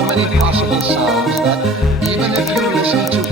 so many possible sounds that even if you listen to